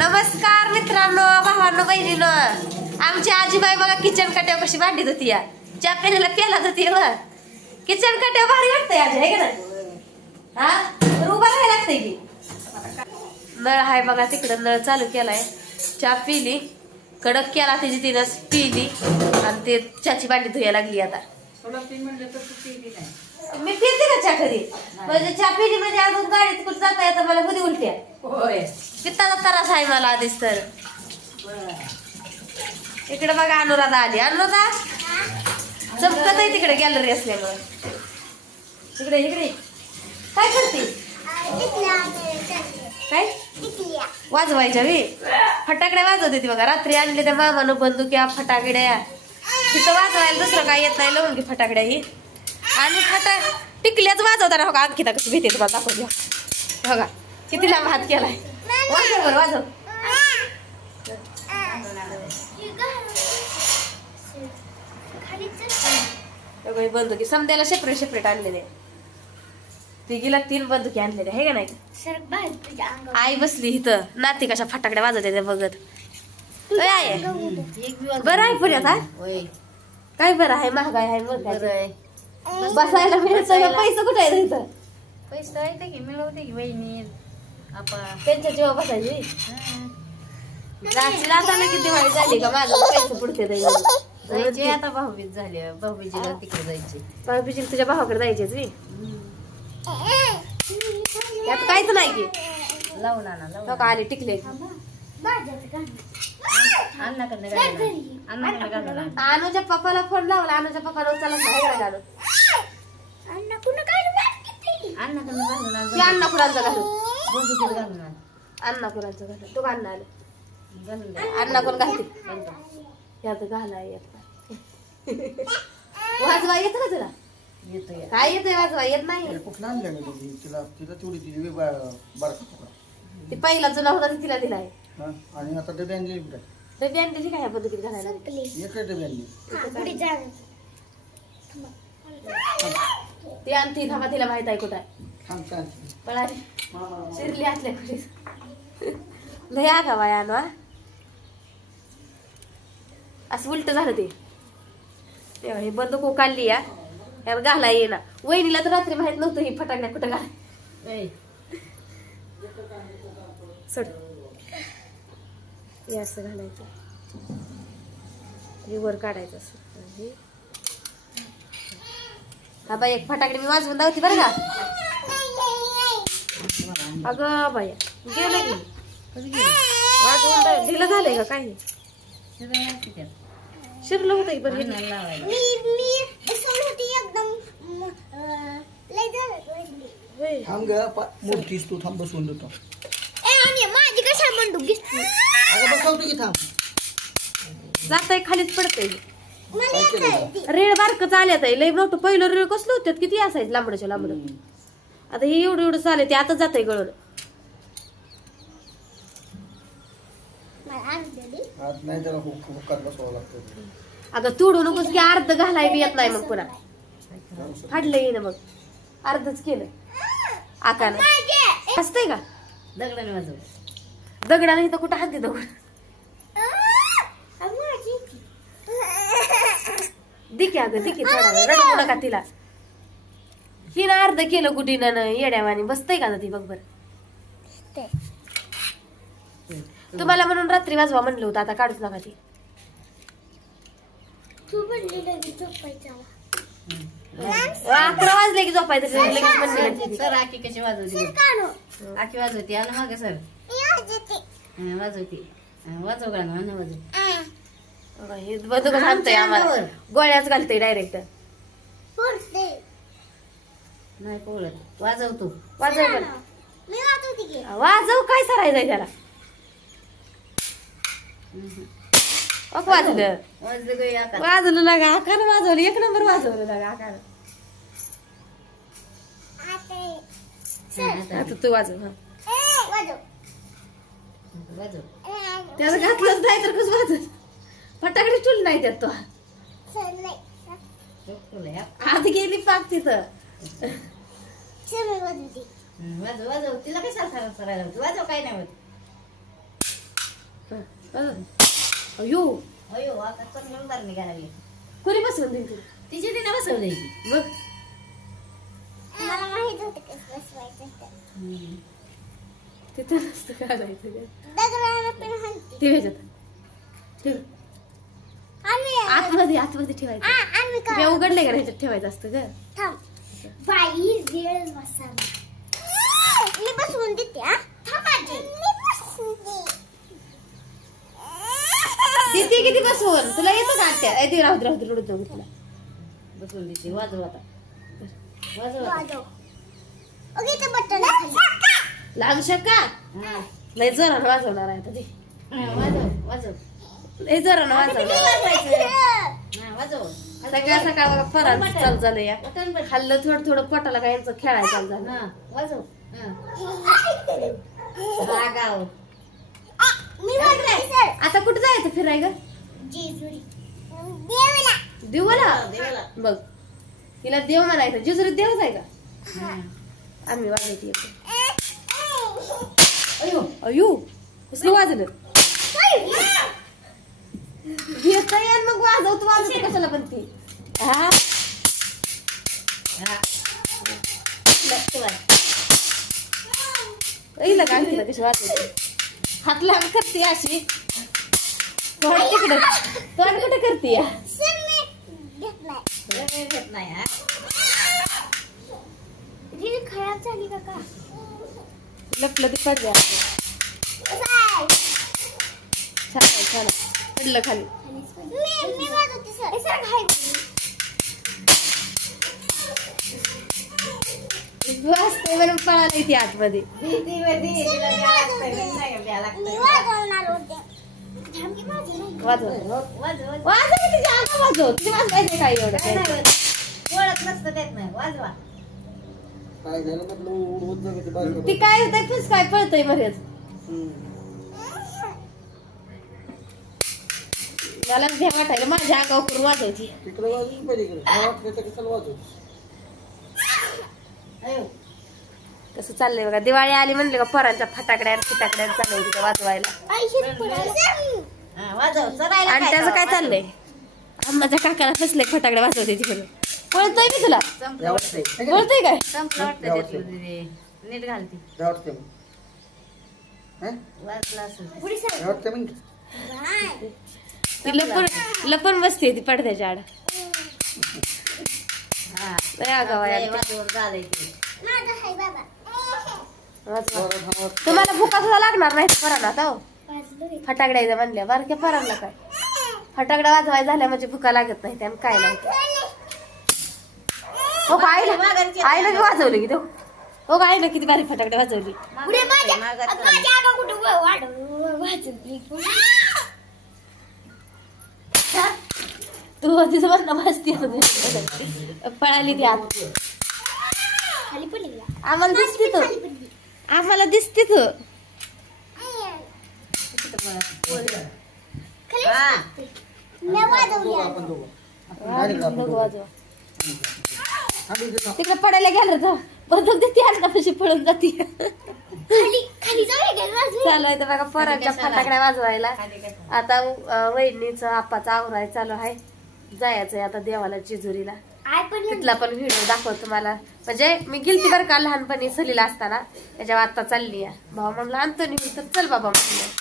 नमस्कार मित्रांनो, भावांनो, बहिणीनो. आमची आजीबाई बघा किचन कट्यावर कशी भांडीत होती या चहा प्यायला प्यालाच होती. किचन कट्यावर भारी वाटतंय आजी, आहे का नाही? हा, उभा राहायला लागतंय की. नळ आहे बघा तिकडं, नळ चालू केलाय. चहा पिली, कडक केला त्याची तिनं पिली आणि ते चहाची भांडी धुया लागली. आता मी पिते का चहा कधी? म्हणजे चहा पिली म्हणजे अजून गाडीत कुठं जाता येतं मला कधी उलट्या पित्ताचा त्रास आहे मला आधीच. तर इकडे बघा अनुराधा आली. अनुराधा चमकत आहे तिकडे गॅलरी असल्यामुळे. इकडे इकडे काय करते? काय वाजवायच्या मी फटाकड्या वाजवते ती बघा. रात्री आणले त्या मामानं बंदुक्या फटाकड्या तिथं वाजवायला दुसरं काय येत नाही. लावून की फटाकड्या ही आणि टिकल्याच वाजवताना बघा. अंकिता कशी भीती तुम्हाला दाखवते बघा. किती लांब हात केलाय. वाजव बरं वाजव. बंदुकी समद्याला सेपरेट सेपरेट आणलेले. तिघीला 3 बंदुकी आणलेल्या आहे का नाही? आई बसली इथं नाती कशा फटाकड्या वाजवते ते बघत. आहे बरं आहे पुण्यात. हा काय बरं आहे? महागाई आहे बसायला मिळतं. पैसे कुठे आहे इथं? पैसे आहे की मिळवते की बहिणी त्यांच्या जेव्हा बसायची राशीला आता किती दिवाळी झाली का माझं पैसे पुढचे जायचे. आता भाऊबीज झाली, भाऊबीजीला तिकडे जायचे. भाऊबीजी तुझ्या भावाकडे जायचेच मी. यात काहीच नाही की लावून आणा का आले टिकले. अनुच्या पप्पाला फोन लावला. अनुच्या पप्पाला उचलला नाही. अन्नापुरांचा घालून अन्नापुरांचा घालून तो घालून आलं. अण्णा कोण घालते यात घाला येत. वाजवा येत का तुला? येतोय. काय येतंय वाजवा? येत नाही. ती पहिला जुना होता तिला दिलाय. आणि आता डबी आणली. डबी आणली काय पद्धतीत घालायला? ती आणती थांबा. तिला माहित आहे कुठं आहे. पळाली शिरली असल्या कुठे लय आगा बाया ना. असं उलट झालं ते. हे बंदूक काढली या याला घाला ये ना. वहिनीला तर रात्री माहित नव्हतं ही फटाकड्या कुठं घालाय. सोड हे असं घालायचं. हे वर काढायचं असं. हा बाई एक फटाकडे मी वाजवून दावती बरं का. अगं बाया गेलं की वाजवून दिलं झालंय का? काही शिरलं होतं की बरं. थांब ग मूर्तीस तू थांब बसवून देतो. माझी कशा बंदूक घेतली? बसवतो की थांब. जाताय खालीच पडतंय. रेळ बारक चालत आहे. लय मोठं पहिलं रेळ कसलं होतं किती असायचं लांबडच्या लांबड. आता हे एवढं एवढं चालत ते आता जात आहे गळून. नाही त्याला हुक्कात बसवावं लागतं. अगं तोडू नकोस की अर्ध घालाय बी येत नाही मग पुन्हा फाडलं येईन. मग अर्धच केलं आकाने असतंय का? दगडाने वाजव. दगडाने इथं कुठं हात दे दगड दिकी. अगं दिकी थोडा वेळ रडवू नका तिला. हिनं अर्ध केलं गुडीनं येड्यावानी. बसतंय का ती बघ बर. तुम्हाला म्हणून रात्री वाजवा म्हणलं होतं. आता काढूच नका ती. 11 वाजले की झोपायचं लगेच म्हणले. सर आखी कशी वाजवते? आखी वाजवते. आलं मागे सर वाजवते. वाजव गाणं वाजव. हे बंदूक घालतंय आम्हाला. गोळ्याच घालतंय डायरेक्ट. नाही पोळत. वाजव तू. वाजव वाजव. काय सरायचंय त्याला? वाजलं वाजलं लागा. आकानं वाजवलं. 1 नंबर वाजवलं लागा आकानं. आता तू वाजव. त्याला घातलंच नाही तर कसं वाजव? फटाकडे ठुल नाही त्यात. तो आत गेली पाक तिथं. वाजव वाजव. तिला काय सारखं वाजव काय नाही होत. अयो अयो आता चांगलं उदार निघायला लागले. कोणी बसवून दिली तुला? तिची तिने बसवलंय की. बघ मला माहित होतं कसं बसवायचं ते. तिथं नसतं काढायचं ग. दगडाला पण हलते. ठेव ह्याच्यात. ठेव आतमध्ये ठेवायचं. आम्ही मी उघडले का ह्याच्यात ठेवायचं असतं ग. थांब बाई वेळ बसावा. मी बसवून देते हा. थांब आजी मी बसवून दे. किती किती बसवून तुला येतं का आत्या? ती राहू रडू तुला बसवून देते. वाजव आता. वाजव आता. वाजव. ओके ते बटन आहे. लांब शक्का हा. लय जोरानं वाजवणार आहे आता ती. वाजव वाजव. लय जोरानं वाजवणार. हा वाजव. सकाळ सकाळ बघा फराळ चालू झालं या. Button button. खाल्लं थोडं थोडं पोटाला काय यांचं खेळायला चालू झालं. हा वाजव. रागाव. मी वाजवते सर. आता कुठं जायचं फिराय ग? जेजुरी. देवला. देवाला देवाला. बघ तिला देव म्हणायचं. जेजुरीत देवच आहे का? हा. आम्ही वाजवते येतो. अयो. अयो कसलं वाजलं घेत आणि मग वाजवतो वाजवतो कशाला पण ती. हा हा. मस्त वाज. हिला काय माहिती कशी वाजवते. हात लांब करते अशी. तोंड तिकडे तोंड कुठे करते या? सर मी घेतलाय. घेत नाही हा. रील खराब झाली का? लपलं ती पडल्या. काय? छान आहे छान आहे. पडलं खाली. मी वाजवते सर. सर काय? वाजते म्हणून पळाला इथे आतमध्ये. भीती मध्ये तिला द्यावं लागतंय. नाही द्यावं लागतंय. मी वाजवणार होते. थांब की माझी नाही. वाजव वाजव. वाजव तिची अंगा वाजव. तिची वाजवायचं काय एवढं काय काय? नाही ओळख नसतं देत नाही. वाजवा. काय झालं म्हटलं उडवत जातं ते बाजूला. ती काय होतंय फुस काय पळतय बरेच. मला भ्या वाटायला माझ्या अंगावर करून वाजवती. तिकडे वाजवली पाहिजे इकडे. गावात त्याचं कशाला वाजवत? अयो. कसं चाललंय बघा. दिवाळी आली म्हणले का पोरांच्या फटाकड्या चालू होती का वाजवायला. आईशी पडायला. हा वाजव. चढायला आणि त्याचं काय चाललंय? माझ्या काकाला फसले फटाकडे वाजवते तिकडे. पळतोय मी तुला. संपलं वाटतंय. पळतोय काय? संपलं वाटतं त्यातलं ते. नीट घालते. गावात मग वाजला असेल. पुढे सर. गावात मग बाय. ती लपून बसते ती पडद्याच्या आड. हा. लय आगाव आहे. वाजवून झालंय ते. माझा हाय बाबा. वाजवा. तुम्हाला भुका सुद्धा लागणार नाही पोरांना आता हो. वाजलोय. फटाकड्याचं म्हणल्या बारक्या पोरांना काय फटाकड्या वाजवाय झाल्या म्हणजे भुका लागत नाही त्यानं काय नाही. हो का आईला बी वाजवली की तो. हो का आईला किती बारीक फटाकडे वाजवली. पुढे माझ्या आगा कुठे वाजवली. तू तिचं म्हणणं वाजती पळाली ती आत. खाली पडली का? आम्हाला दिसते तो. खाली पडली. आम्हाला दिसते तो. खाली. हा. मी वाजवली. आपण दोघं वाजवा. आम्ही देतो. तिकडे पडायला गेलं तर बदल देते अंगापाशी पळून जाते. खाली खाली जाऊया का? वाजवी. चालू आहे तर बघा पोरांच्या फटाकड्या वाजवायला. खाली काय? आता वहिनीचं आप्पाचा आवराय चालू आहे. जायचंय आता देवाला जेजुरीला. आय पण तिथला पण व्हिडिओ दाखवतो तुम्हाला. म्हणजे मी गेलती बरं का लहानपणी सहलीला असताना. त्याच्यावर आता चालली आहे. भाऊ म्हणला आणतो तर चल बाबा म्हणलं.